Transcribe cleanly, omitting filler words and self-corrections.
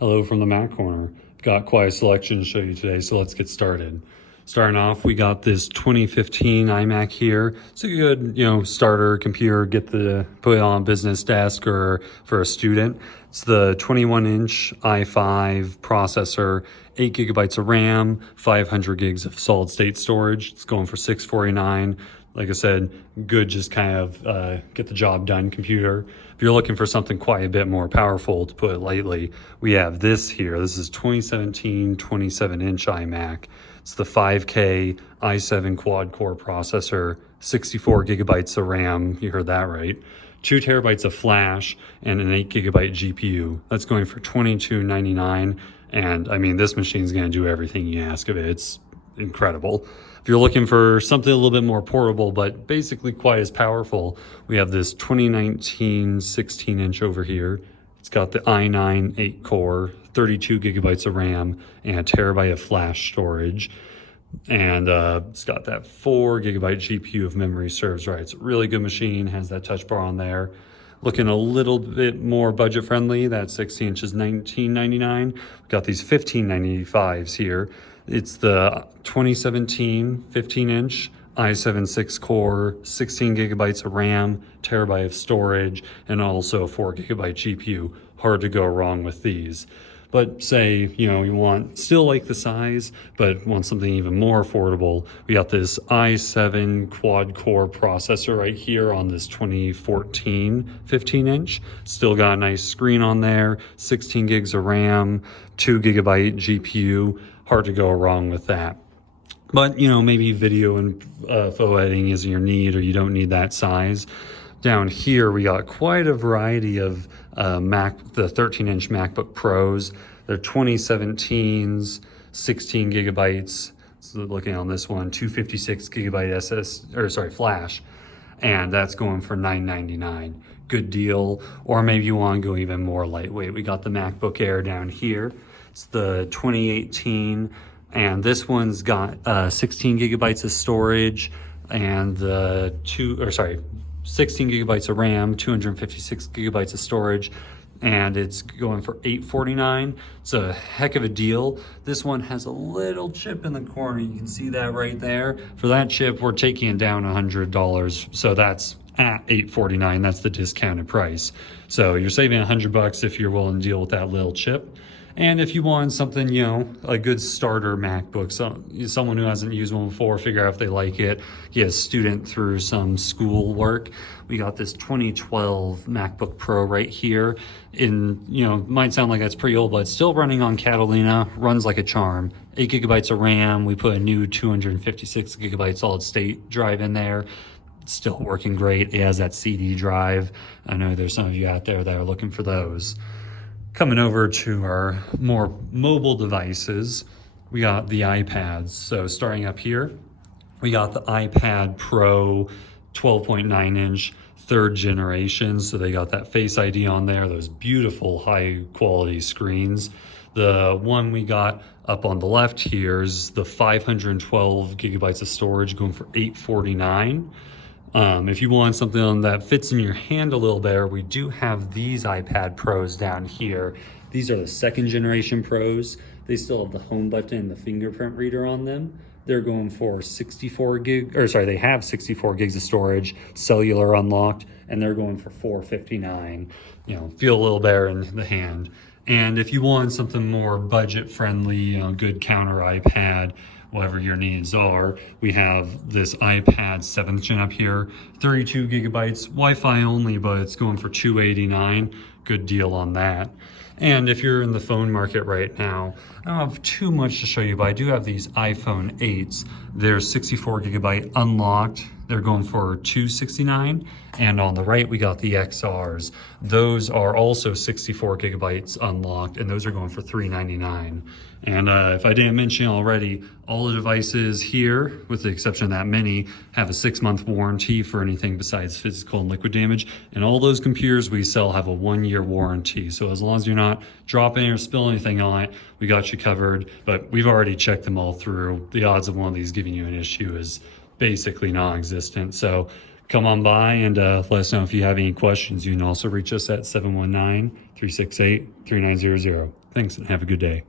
Hello from the Mac Corner. Got quite a selection to show you today, so let's get started. Starting off, we got this 2015 iMac here. It's a good, starter computer, put it on a business desk or for a student. It's the 21-inch i5 processor, 8 gigabytes of RAM, 500 gigs of solid state storage. It's going for $649. Like I said, good, just kind of get the job done computer. If you're looking for something quite a bit more powerful, to put it lightly, we have this here. This is 2017 27-inch iMac. It's the 5K i7 quad-core processor, 64 gigabytes of RAM, you heard that right, 2 terabytes of flash, and an 8 gigabyte GPU. That's going for $22.99, and I mean, this machine's gonna do everything you ask of it. It's incredible. If you're looking for something a little bit more portable, but basically quite as powerful, we have this 2019 16-inch over here. It's got the i9 8-core, 32 gigabytes of RAM, and a terabyte of flash storage. And it's got that 4 gigabyte GPU if memory serves right. It's a really good machine, has that touch bar on there. Looking a little bit more budget friendly, that 60 inches $19.99. We've got these 1595s here. It's the 2017 15-inch i7 6-core, 16 gigabytes of RAM, terabyte of storage, and also 4 gigabyte GPU. Hard to go wrong with these. But say, you want, still like the size, but want something even more affordable, we got this i7 quad-core processor right here on this 2014 15-inch. Still got a nice screen on there, 16 gigs of RAM, 2 gigabyte GPU. Hard to go wrong with that. But, maybe video and photo editing isn't your need, or you don't need that size. Down here, we got quite a variety of the 13-inch MacBook Pros. They're 2017s, 16 gigabytes. So looking on this one, 256 gigabyte flash, and that's going for $999. Good deal. Or maybe you want to go even more lightweight. We got the MacBook Air down here. It's the 2018, and this one's got 16 gigabytes of storage and 16 gigabytes of RAM, 256 gigabytes of storage, and it's going for $849. It's a heck of a deal. This one has a little chip in the corner. You can see that right there. For that chip, we're taking it down $100. So that's at $849. That's the discounted price. So you're saving $100 if you're willing to deal with that little chip. And if you want something, a good starter MacBook, someone who hasn't used one before, figure out if they like it, get a student through some school work, we got this 2012 MacBook Pro right here. Might sound like that's pretty old, but it's still running on Catalina, runs like a charm. 8 gigabytes of RAM, we put a new 256 gigabyte solid state drive in there. It's still working great. It has that CD drive. I know there's some of you out there that are looking for those. Coming over to our more mobile devices, we got the iPads. So starting up here, we got the iPad Pro 12.9-inch, 3rd generation. So they got that Face ID on there, those beautiful high quality screens. The one we got up on the left here is the 512 gigabytes of storage, going for $849. If you want something that fits in your hand a little better, we do have these iPad Pros down here. These are the 2nd generation Pros. They still have the home button and the fingerprint reader on them. They're going for they have 64 gigs of storage, cellular unlocked, and they're going for $459. Feel a little better in the hand. And if you want something more budget friendly, good counter iPad, whatever your needs are, we have this iPad 7th gen up here, 32 gigabytes, Wi-Fi only, but it's going for $289. Good deal on that. And if you're in the phone market right now, I don't have too much to show you, but I do have these iPhone 8s. They're 64 gigabyte unlocked. They're going for $269. And on the right, we got the XRs. Those are also 64 gigabytes unlocked, and those are going for $399. And if I didn't mention already, all the devices here, with the exception of that mini, have a 6-month warranty for anything besides physical and liquid damage. And all those computers we sell have a 1-year warranty. So as long as you're not dropping or spilling anything on it, we got you covered. But we've already checked them all through. The odds of one of these giving you an issue is basically non-existent. So come on by and let us know if you have any questions. You can also reach us at 719-368-3900. Thanks and have a good day.